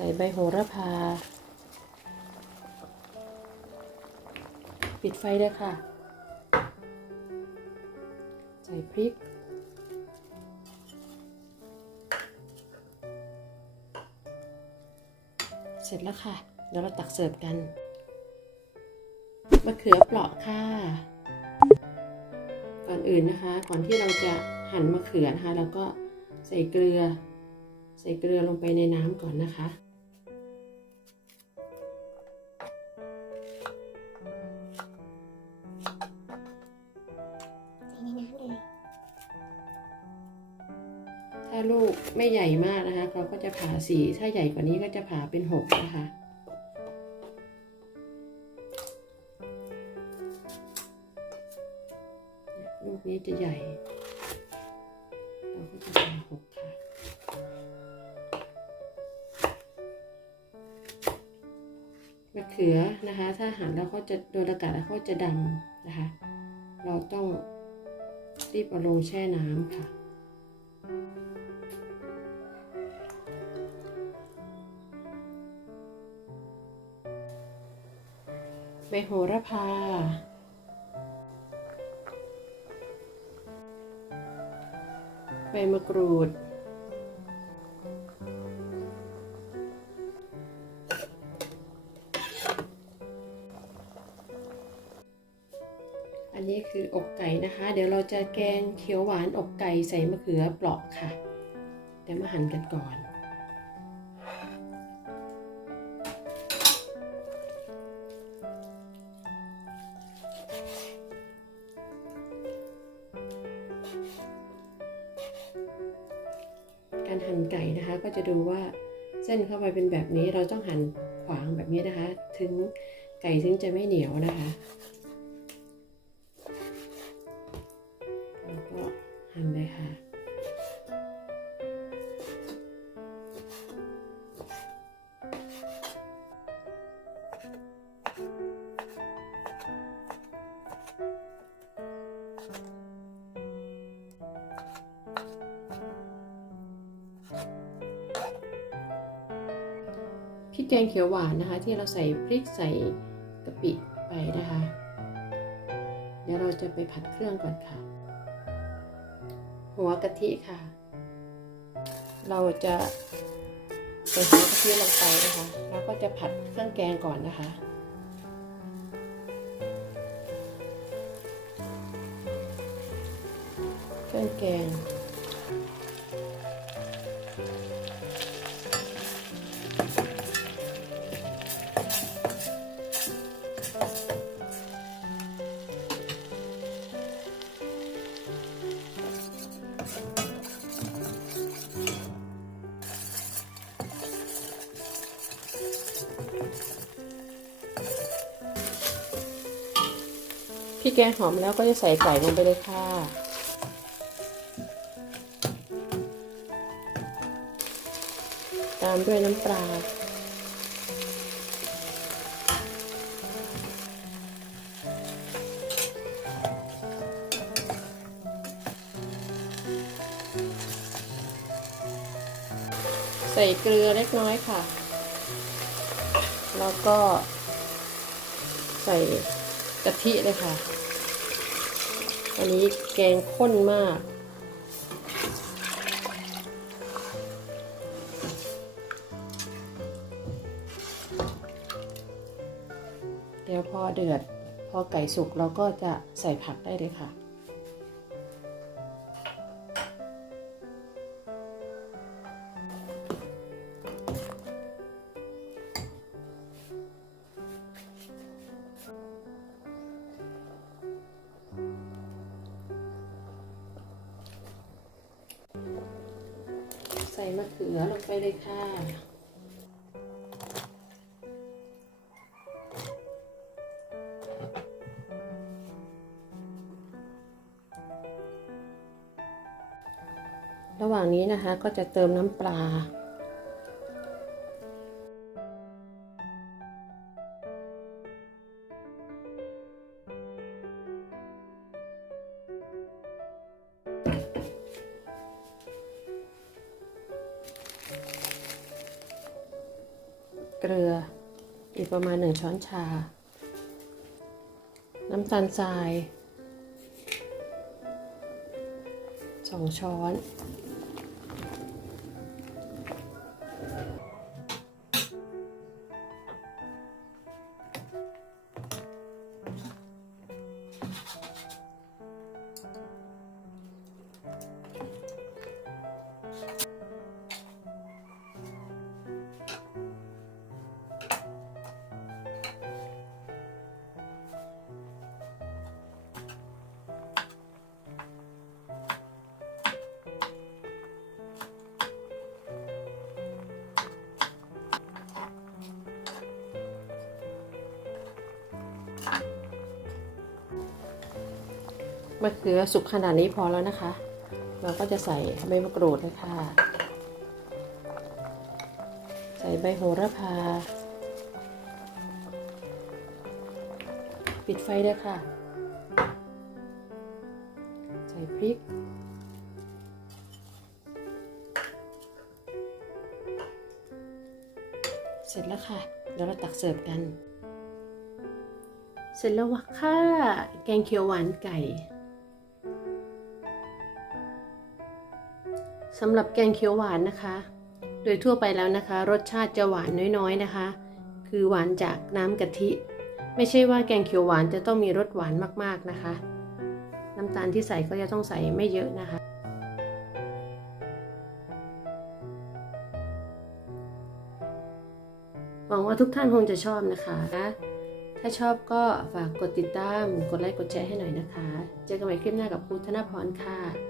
ใส่ใบโหระพา ปิดไฟเลยค่ะ ใส่พริก เสร็จแล้วค่ะ เดี๋ยวเราตักเสิร์ฟกันมะเขือเปราะค่ะ ก่อนอื่นนะคะ ก่อนที่เราจะหั่นมะเขือนะคะแล้วก็ใส่เกลือ ใส่เกลือลงไปในน้ำก่อนนะคะาลูกไม่ใหญ่มากนะคะ เราก็จะผ่าสี่ถ้าใหญ่กว่านี้ก็จะผ่าเป็นหกนะคะลูกนี้จะใหญ่ เราก็จะผ่าหกค่ะมะเขือนะคะ ถ้าหั่นแล้วเขาจะโดนอากาศแล้วเขาจะดำนะคะ เราต้องรีบเอาลงแช่น้ำค่ะ ใบโหระพา ใบมะกรูด อันนี้คืออกไก่นะคะ เดี๋ยวเราจะแกงเขียวหวานอกไก่ใส่มะเขือเปราะค่ะ เดี๋ยวมาหั่นกันก่อน การหั่นไก่นะคะก็จะดูว่าเส้นเข้าไปเป็นแบบนี้เราต้องหั่นขวางแบบนี้นะคะ ถึงไก่ถึงจะไม่เหนียวนะคะแล้วก็หั่นเลยค่ะ แกงเขียวหวานนะคะ ที่เราใส่พริกใส่กะปิไปนะคะ เดี๋ยวเราจะไปผัดเครื่องก่อนค่ะ หัวกะทิค่ะ เราจะใส่หัวกะทิลงไปนะคะ แล้วก็จะผัดเครื่องแกงก่อนนะคะเครื่องแกง แกงหอมแล้วก็จะใส่ไก่ลงไปเลยค่ะ ตามด้วยน้ำปลาใส่เกลือเล็กน้อยค่ะ แล้วก็ใส่กะทิเลยค่ะ อันนี้แกงข้นมาก เดี๋ยวพอเดือด พอไก่สุกเราก็จะใส่ผักได้เลยค่ะ ส่มะเขือลงไปเลยค่ะ ระหว่างนี้นะคะก็จะเติมน้ำปลา เกลืออีกประมาณหนึ่งช้อนชา น้ำตาลทรายสองช้อน มะเขือสุกขนาดนี้พอแล้วนะคะ เราก็จะใส่ใบมะกรูดเลยค่ะใส่ใบโหระพา ปิดไฟด้วยค่ะ ใส่พริก เสร็จแล้วค่ะเดี๋ยวเราตักเสิร์ฟกัน เสร็จแล้ววะค่ะ แกงเขียวหวานไก่ สำหรับแกงเขียวหวานนะคะ โดยทั่วไปแล้วนะคะ รสชาติจะหวานน้อยๆนะคะ คือหวานจากน้ำกะทิ ไม่ใช่ว่าแกงเขียวหวานจะต้องมีรสหวานมากๆนะคะ น้ำตาลที่ใส่ก็จะต้องใส่ไม่เยอะนะคะ หวังว่าทุกท่านคงจะชอบนะคะ ถ้าชอบก็ฝากกดติดตาม กดไลค์ กดแชร์ให้หน่อยนะคะ เจอกันใหม่คลิปหน้ากับครูธนพรค่ะ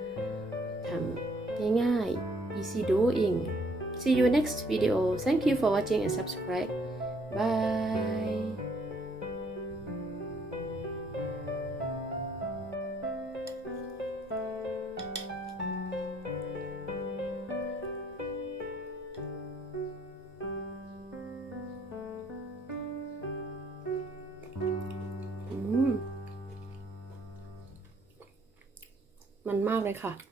ง่ายๆ easy doing see you next video thank you for watching and subscribe bye มันมากเลยค่ะ